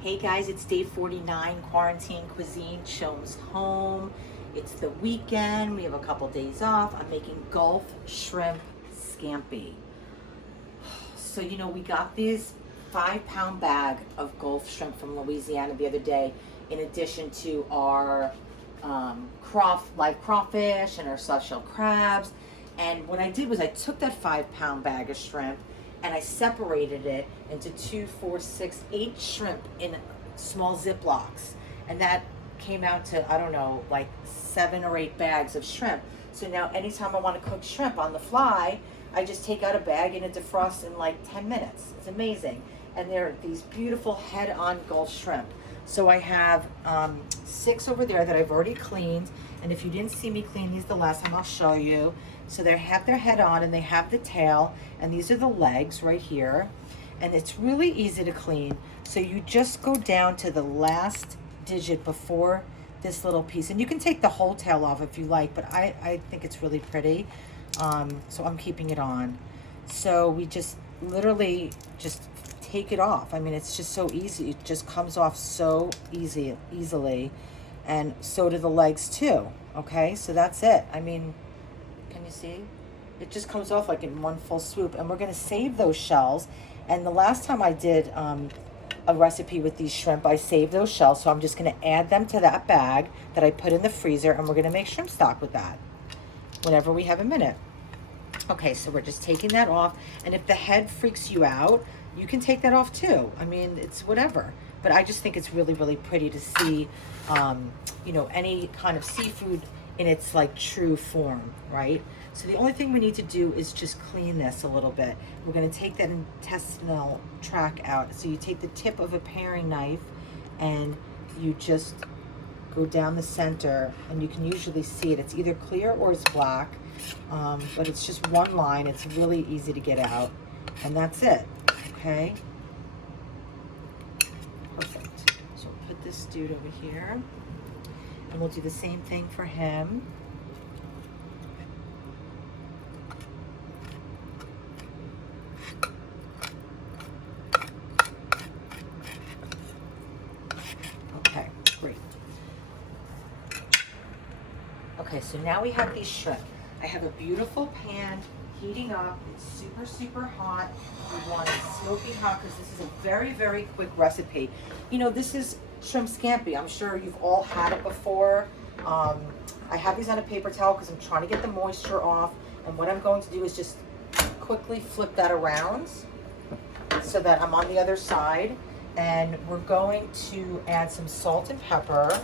Hey guys, it's day 49, Quarantine Cuisine, Chom's home. It's the weekend, we have a couple days off. I'm making Gulf shrimp scampi. So, we got these 5 pound bag of Gulf shrimp from Louisiana the other day, in addition to our live crawfish and our soft shell crabs. And what I did was I took that 5 pound bag of shrimp and I separated it into 2, 4, 6, 8 shrimp in small Ziplocs. And that came out to, I don't know, like 7 or 8 bags of shrimp. So now anytime I want to cook shrimp on the fly, I just take out a bag and it defrosts in like 10 minutes. It's amazing. And they're these beautiful head-on Gulf shrimp. So I have 6 over there that I've already cleaned. And if you didn't see me clean these the last time, I'll show you. So they have their head on and they have the tail. And these are the legs right here. And it's really easy to clean. So you just go down to the last digit before this little piece. And you can take the whole tail off if you like, but I think it's really pretty. So I'm keeping it on. So we just literally just take it off. I mean, it's just so easy. It just comes off so easily. And so do the legs too. Okay, so that's it. I mean, can you see? It just comes off like in one full swoop. And we're gonna save those shells. And the last time I did a recipe with these shrimp, I saved those shells. So I'm just gonna add them to that bag that I put in the freezer, and we're gonna make shrimp stock with that whenever we have a minute. Okay, so we're just taking that off. And if the head freaks you out, you can take that off too. I mean, it's whatever. But I just think it's really, really pretty to see, any kind of seafood in its like true form, right? So the only thing we need to do is just clean this a little bit. We're gonna take that intestinal tract out. So you take the tip of a paring knife and you just go down the center, and you can usually see it. It's either clear or it's black, but it's just one line. It's really easy to get out, and that's it. Okay, perfect. So we'll put this dude over here, and we'll do the same thing for him. Okay, great. Okay, so now we have these shrimp. I have a beautiful pan heating up. It's super, super hot. We want it smoking hot because this is a very, very quick recipe. This is shrimp scampi. I'm sure you've all had it before. I have these on a paper towel because I'm trying to get the moisture off. And what I'm going to do is just quickly flip that around so that I'm on the other side. And we're going to add some salt and pepper.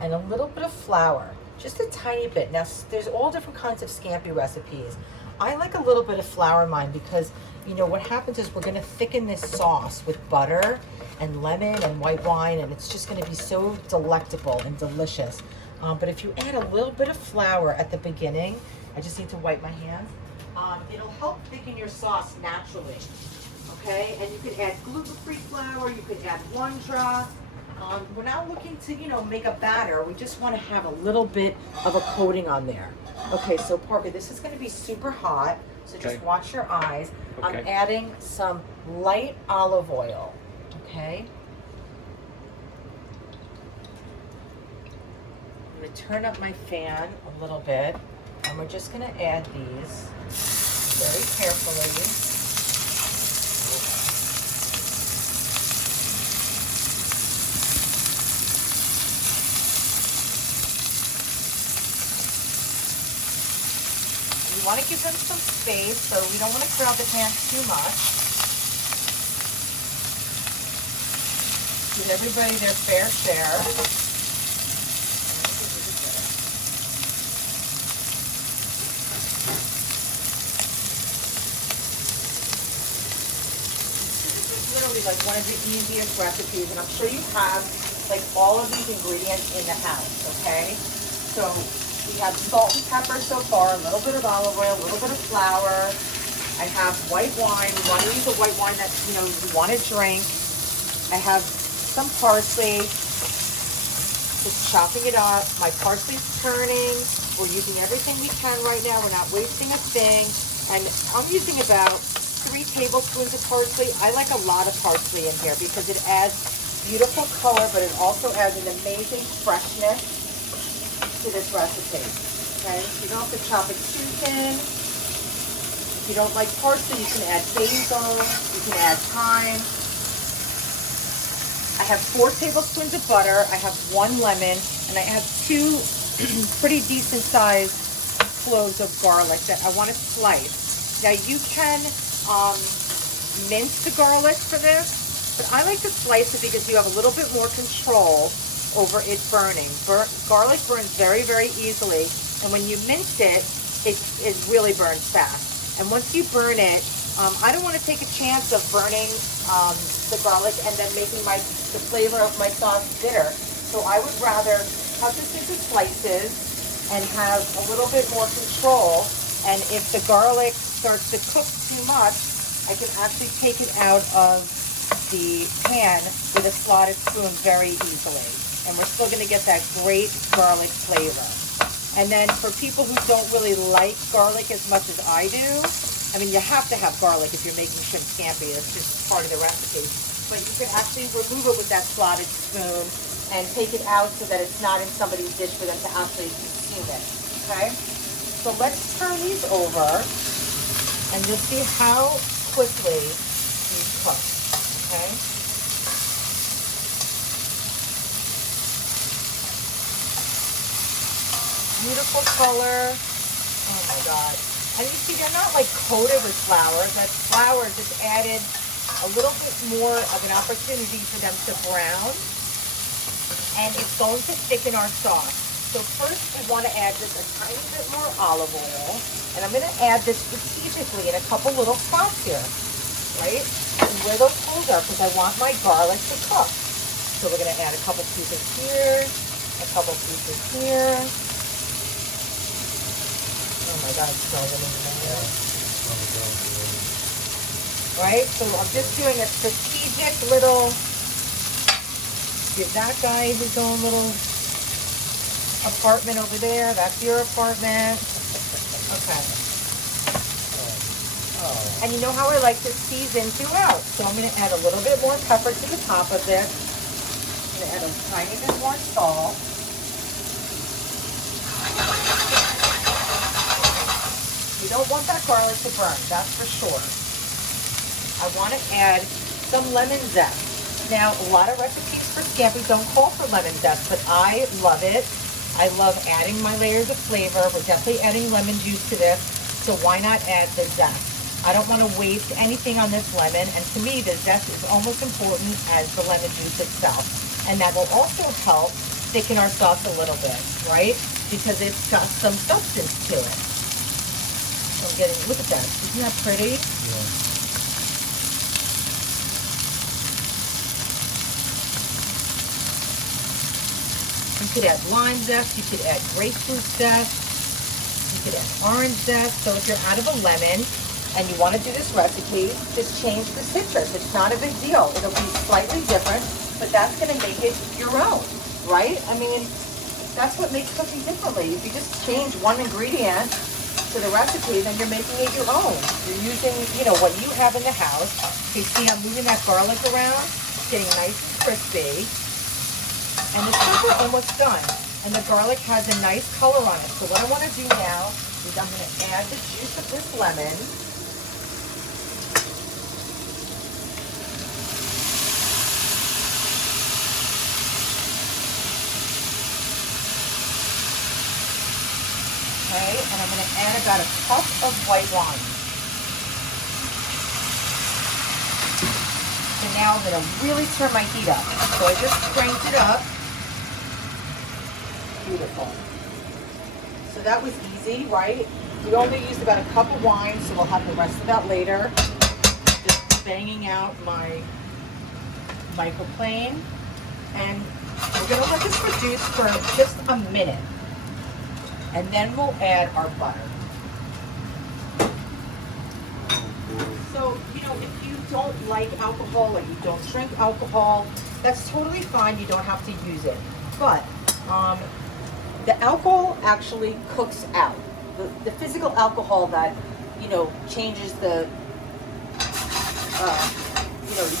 And a little bit of flour, just a tiny bit. Now, there's all different kinds of scampi recipes. I like a little bit of flour in mine because, what happens is we're gonna thicken this sauce with butter and lemon and white wine, and it's just gonna be so delectable and delicious. But if you add a little bit of flour at the beginning, I just need to wipe my hands, it'll help thicken your sauce naturally, okay? And you can add gluten-free flour, you could add 1 drop. We're not looking to, make a batter. We just want to have a little bit of a coating on there. Okay, so Parker, this is going to be super hot, so just watch your eyes. Okay. I'm adding some light olive oil, okay? I'm going to turn up my fan a little bit, and we're just going to add these very carefully. We want to give them some space, so we don't want to crowd the pan too much. Give everybody their fair share. This is literally like one of the easiest recipes, and I'm sure you have like all of these ingredients in the house, okay? So we have salt and pepper so far, a little bit of olive oil, a little bit of flour. I have white wine. You want to use a white wine that, you want to drink. I have some parsley, just chopping it up. My parsley's turning. We're using everything we can right now. We're not wasting a thing. And I'm using about 3 tablespoons of parsley. I like a lot of parsley in here because it adds beautiful color, but it also adds an amazing freshness to this recipe. Okay, so you don't have to chop it too thin. If you don't like parsley, you can add basil, you can add thyme. I have 4 tablespoons of butter, I have 1 lemon, and I have 2 pretty decent sized cloves of garlic that I want to slice. Now you can mince the garlic for this, but I like to slice it because you have a little bit more control over it burning. Garlic burns very, very easily, and when you mince it, it really burns fast. And once you burn it, I don't want to take a chance of burning the garlic and then making the flavor of my sauce bitter. So I would rather cut this into slices and have a little bit more control. And if the garlic starts to cook too much, I can actually take it out of the pan with a slotted spoon very easily. And we're still going to get that great garlic flavor. And then for people who don't really like garlic as much as I do, I mean, you have to have garlic if you're making shrimp scampi. That's just part of the recipe. But you can actually remove it with that slotted spoon and take it out so that it's not in somebody's dish for them to actually consume it. Okay? So let's turn these over and just see how quickly these cook. Okay? Beautiful color. Oh my God. And you see, they're not like coated with flour. That flour just added a little bit more of an opportunity for them to brown. And it's going to thicken our sauce. So first we want to add just a tiny bit more olive oil. And I'm going to add this strategically in a couple little spots here. Right? And where those holes are, because I want my garlic to cook. So we're going to add a couple pieces here, a couple pieces here. Oh my God, it's smelling amazing. Right? So I'm just doing a strategic little, give that guy his own little apartment over there. That's your apartment. Okay. And you know how I like to season throughout. So I'm going to add a little bit more pepper to the top of this. I'm going to add a tiny bit more salt. You don't want that garlic to burn, that's for sure. I want to add some lemon zest. Now, a lot of recipes for scampi don't call for lemon zest, but I love it. I love adding my layers of flavor. We're definitely adding lemon juice to this, so why not add the zest? I don't want to waste anything on this lemon, and to me, the zest is almost important as the lemon juice itself. And that will also help thicken our sauce a little bit, right? Because it's got some substance to it. I'm getting, look at that. Isn't that pretty? Yeah. You could add lime zest, you could add grapefruit zest, you could add orange zest. So if you're out of a lemon and you want to do this recipe, just change the citrus. It's not a big deal. It'll be slightly different, but that's going to make it your own, right? I mean, that's what makes cooking differently. If you just change one ingredient to the recipe, then you're making it your own. You're using, you know, what you have in the house. You see, I'm moving that garlic around, getting nice and crispy. And this is almost done. And the garlic has a nice color on it. So what I want to do now is I'm going to add the juice of this lemon. Okay, and I'm going to add about a cup of white wine. So now I'm going to really turn my heat up. So I just cranked it up. Beautiful. So that was easy, right? We only used about a cup of wine, so we'll have the rest of that later. Just banging out my microplane. And we're going to let this reduce for just a minute. And then we'll add our butter. So, you know, if you don't like alcohol or you don't drink alcohol, that's totally fine. You don't have to use it. But the alcohol actually cooks out. The physical alcohol that changes the,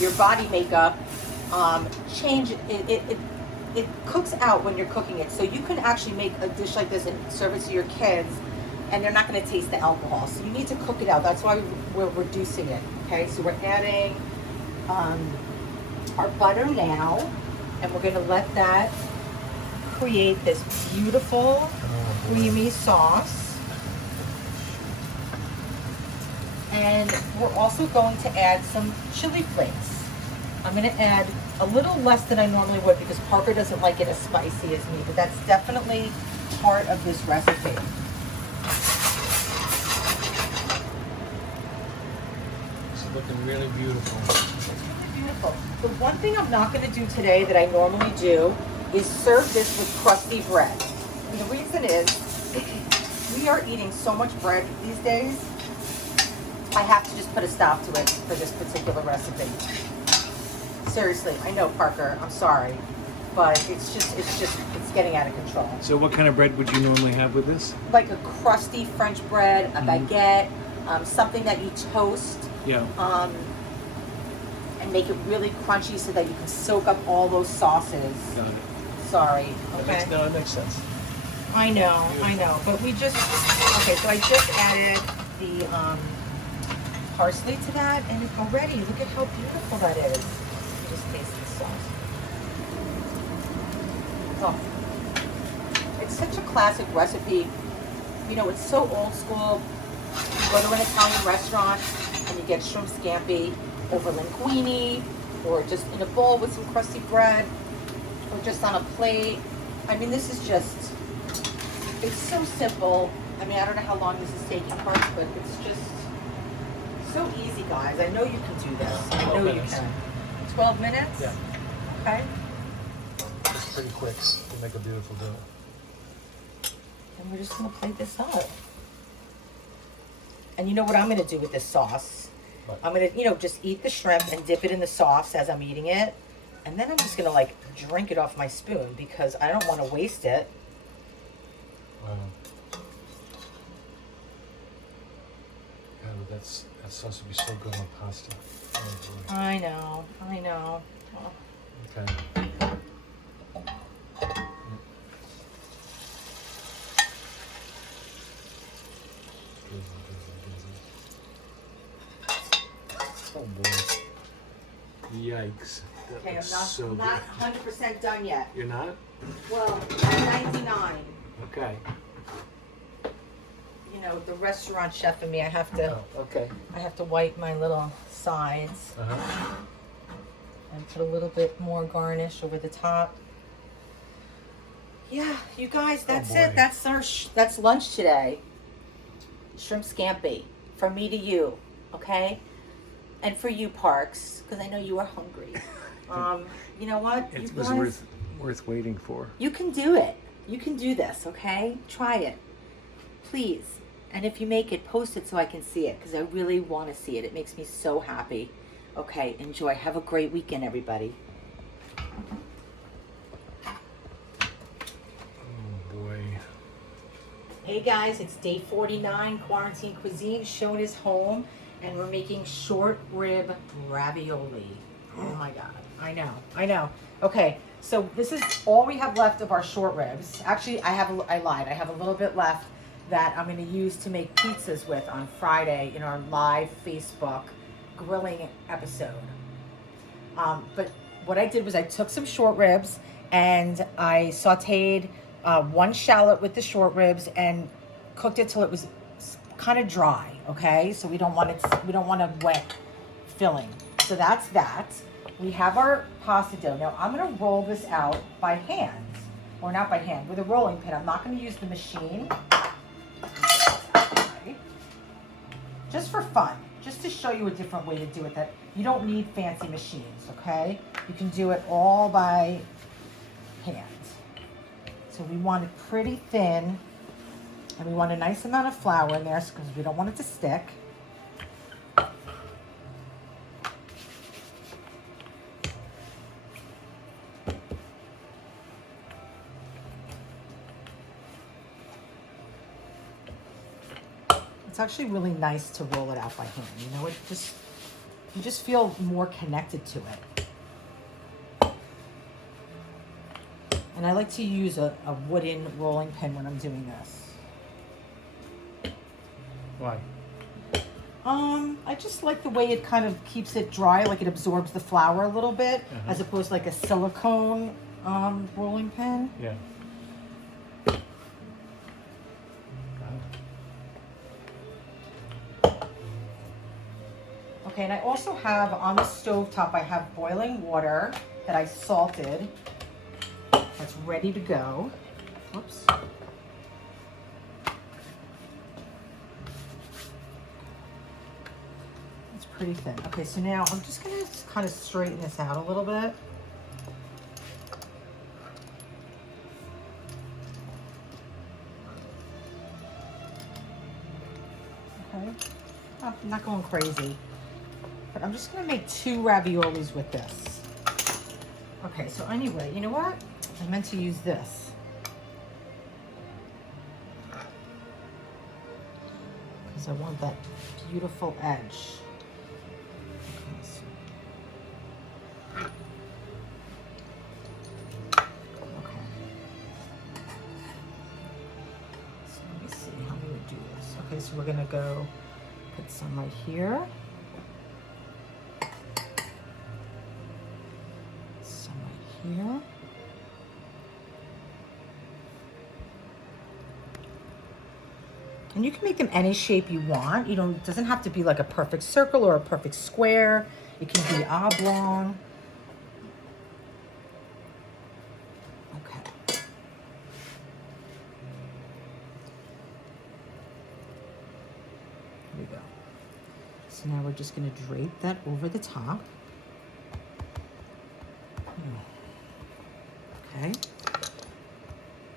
your body makeup. Change it cooks out when you're cooking it. So you can actually make a dish like this and serve it to your kids, and they're not going to taste the alcohol. So you need to cook it out. That's why we're reducing it. Okay, so we're adding our butter now, and we're going to let that create this beautiful creamy sauce. And we're also going to add some chili flakes. I'm going to add a little less than I normally would because Parker doesn't like it as spicy as me, but that's definitely part of this recipe. It's looking really beautiful. It's really beautiful. The one thing I'm not going to do today that I normally do is serve this with crusty bread. And the reason is we are eating so much bread these days, I have to just put a stop to it for this particular recipe. Seriously, I know, Parker, I'm sorry, but it's getting out of control. So what kind of bread would you normally have with this? Like a crusty French bread, a baguette, something that you toast. Yeah. And make it really crunchy so that you can soak up all those sauces. Got it. Sorry. Okay. That makes sense. I know. But okay, so I just added the parsley to that, and already, look at how beautiful that is. Just taste the sauce. Oh, it's such a classic recipe. It's so old school. You go to an Italian restaurant and you get shrimp scampi over linguine, or just in a bowl with some crusty bread, or just on a plate. I mean, this is just, it's so simple. I mean, I don't know how long this is taking, Parks, but it's just so easy, guys. I know you can do this. I know you can. 12 minutes? Yeah. Okay. It's pretty quick to make a beautiful dinner. And we're just gonna plate this up. And you know what I'm gonna do with this sauce? What? I'm gonna, just eat the shrimp and dip it in the sauce as I'm eating it. And then I'm just gonna drink it off my spoon because I don't wanna waste it. Wow. God, that sauce would be so good on pasta. Oh, boy. I know. Oh. Okay. Oh boy. Yikes. That Okay, looks I'm so not good. 100% done yet. You're not? Well, I'm 99. Okay. The restaurant chef in me, I have to okay. wipe my little sides Uh-huh. and put a little bit more garnish over the top. Yeah, you guys, that's it. boy. That's lunch today. Shrimp scampi from me to you, okay? And for you, Parks, because I know you are hungry. You know what? It You was guys, worth waiting for. you can do it. You can do this, okay? Try it, please. And if you make it, post it so I can see it, because I really want to see it. It makes me so happy. Okay, enjoy. Have a great weekend, everybody. Oh boy. Hey guys, it's day 49, Quarantine Cuisine. Sean is home, and we're making short rib ravioli. Oh my God, I know. Okay, so this is all we have left of our short ribs. Actually, I lied. I have a little bit left that I'm gonna use to make pizzas with on Friday in our live Facebook grilling episode. But what I did was I took some short ribs and I sauteed one shallot with the short ribs and cooked it till it was kind of dry. Okay, so we don't want a wet filling. So that's that. We have our pasta dough. Now I'm gonna roll this out by hand, or not by hand, with a rolling pin. I'm not gonna use the machine. Just for fun, just to show you a different way to do it, that you don't need fancy machines, okay? You can do it all by hand. So we want it pretty thin, and we want a nice amount of flour in there because we don't want it to stick. It's actually really nice to roll it out by hand. You know, you just feel more connected to it. And I like to use a wooden rolling pin when I'm doing this. Why? I just like the way it kind of keeps it dry, like it absorbs the flour a little bit, as opposed to like a silicone rolling pin. Yeah. Okay, and I also have on the stovetop, I have boiling water that I salted. That's ready to go. Whoops. It's pretty thin. Okay, so now I'm just gonna kind of straighten this out a little bit. Okay. Oh, I'm not going crazy. But I'm just gonna make 2 raviolis with this. Okay, so anyway, you know what? I meant to use this. Because I want that beautiful edge. Okay. So let me see how we would do this. Okay, so we're gonna go put some right here. Here. And you can make them any shape you want. You know, it doesn't have to be like a perfect circle or a perfect square. It can be oblong. Okay. Here we go. So now we're just going to drape that over the top. Okay,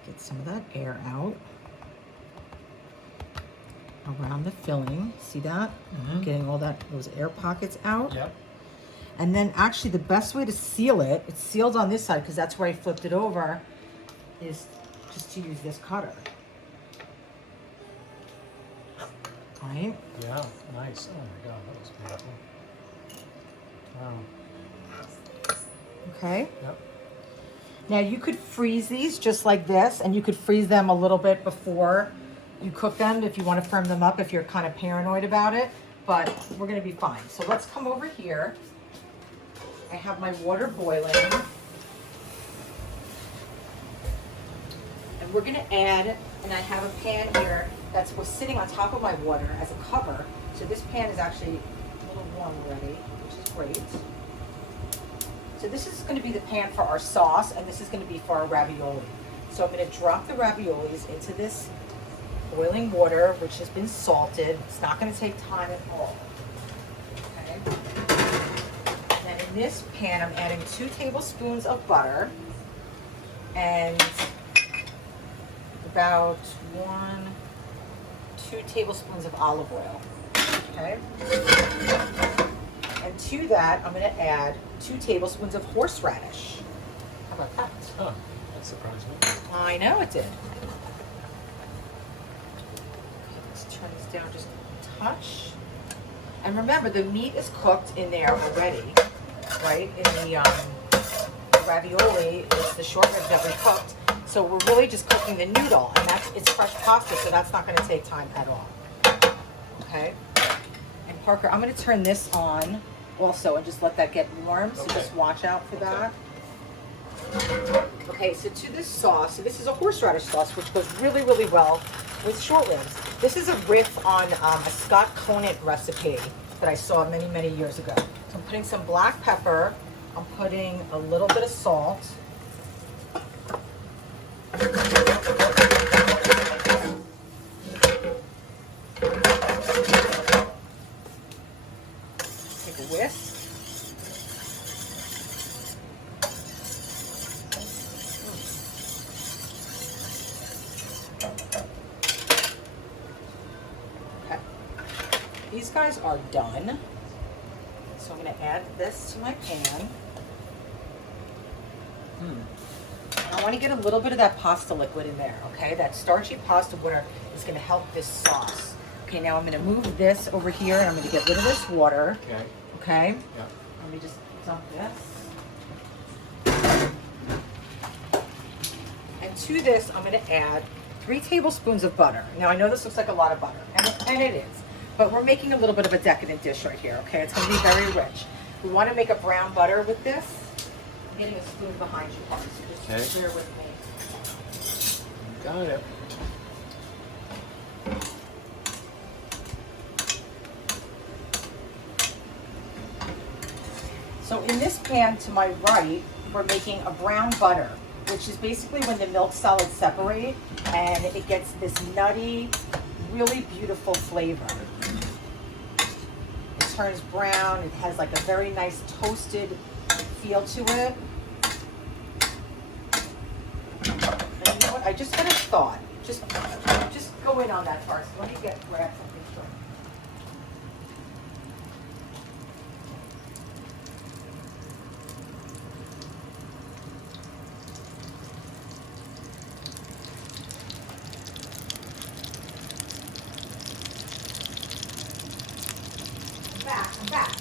get some of that air out around the filling. See that? Getting all those air pockets out. Yep. And then actually the best way to seal it, it's sealed on this side because that's where I flipped it over, is just to use this cutter. Right? Yeah, nice. Oh my God, that was beautiful. Wow. Okay. Yep. Now you could freeze these just like this, and you could freeze them a little bit before you cook them if you want to firm them up, if you're kind of paranoid about it, but we're going to be fine. So let's come over here. I have my water boiling. And we're going to add, and I have a pan here that's sitting on top of my water as a cover. So this pan is actually a little warm already, which is great. So this is going to be the pan for our sauce, and this is going to be for our ravioli. So I'm going to drop the raviolis into this boiling water, which has been salted. It's not going to take time at all. Okay. And then in this pan, I'm adding 2 tablespoons of butter and about 2 tablespoons of olive oil. Okay. And to that, I'm going to add 2 tablespoons of horseradish. How about that? Oh, that surprised me. I know it did. Okay, let's turn this down just a touch. And remember, the meat is cooked in there already, right? In the ravioli, it's the short rib that we cooked. So we're really just cooking the noodle, and it's fresh pasta, so that's not going to take time at all. Okay. And Parker, I'm going to turn this on also and just let that get warm. So just watch out for that. Okay, so to this sauce, so this is a horseradish sauce, which goes really, really well with short ribs. This is a riff on a Scott Conant recipe that I saw many, many years ago. So I'm putting some black pepper. I'm putting a little bit of salt. Take a whisk. Okay. These guys are done. So I'm going to add this to my pan. I want to get a little bit of that pasta liquid in there, okay? That starchy pasta water is going to help this sauce, Okay, now I'm gonna move this over here and I'm gonna get rid of this water. Okay. Okay? Yeah. Let me just dump this. And to this, I'm gonna add 3 tablespoons of butter. Now I know this looks like a lot of butter, and it is, but we're making a little bit of a decadent dish right here, okay? It's gonna be very rich. We wanna make a brown butter with this. I'm getting a spoon behind you, Parks, so just bear with me. Got it. So in this pan to my right, we're making a brown butter, which is basically when the milk solids separate and it gets this nutty, really beautiful flavor. It turns brown, it has like a very nice toasted feel to it. And you know what, I just had a thought. Just go in on that first. Let me grab something short. I'm back.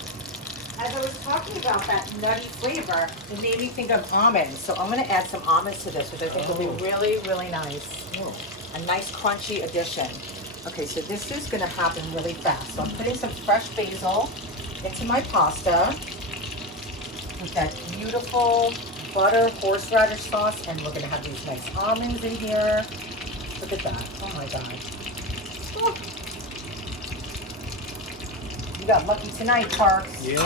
As I was talking about that nutty flavor, it made me think of almonds. So I'm going to add some almonds to this, which I think will be really, really nice. Oh. A nice crunchy addition. Okay, so this is going to happen really fast. So I'm putting some fresh basil into my pasta with that beautiful butter horseradish sauce, and we're going to have these nice almonds in here. Look at that. Oh my God. Oh. You got lucky tonight, Parks. Yeah.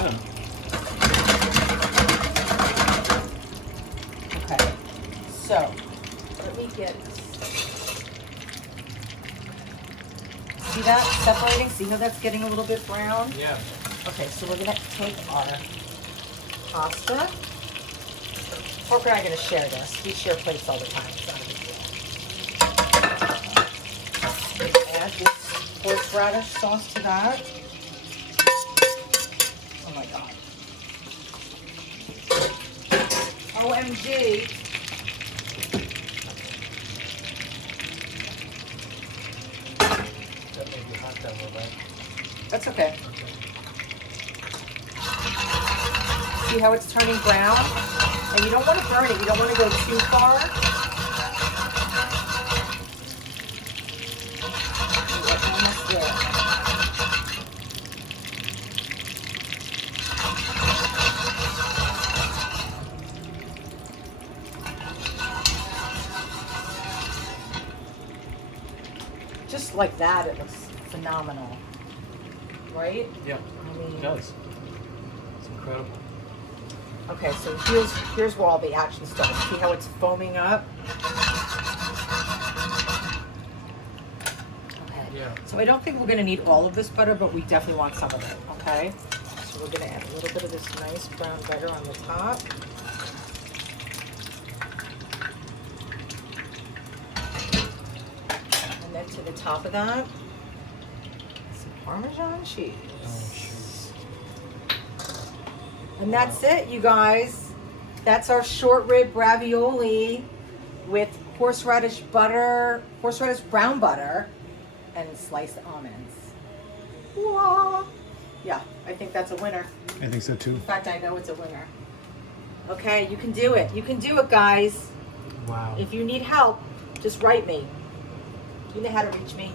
Okay, so let me get, see that separating? See how that's getting a little bit brown? Yeah. Okay, so we're gonna take our pasta. Parker and I are gonna share this. We share plates all the time. It's not a big deal. Add this horseradish sauce to that. Oh my God. OMG. That may be hot that way, right? That's okay. See how it's turning brown? And you don't want to burn it. You don't want to go too far. We're almost there. Just like that, it looks phenomenal, right? Yeah. I mean, It does. It's incredible. okay, so here's where all the action starts. See how it's foaming up? Okay. Yeah. So I don't think we're gonna need all of this butter, but we definitely want some of it, okay? So we're gonna add a little bit of this nice brown butter on the top. And then to the top of that, some Parmesan cheese. Oh, shoot. And that's it, you guys. That's our short rib ravioli with horseradish butter, horseradish brown butter, and sliced almonds. Whoa. Yeah, I think that's a winner. I think so too. In fact, I know it's a winner. Okay, you can do it. You can do it, guys. Wow. If you need help, just write me. You know how to reach me.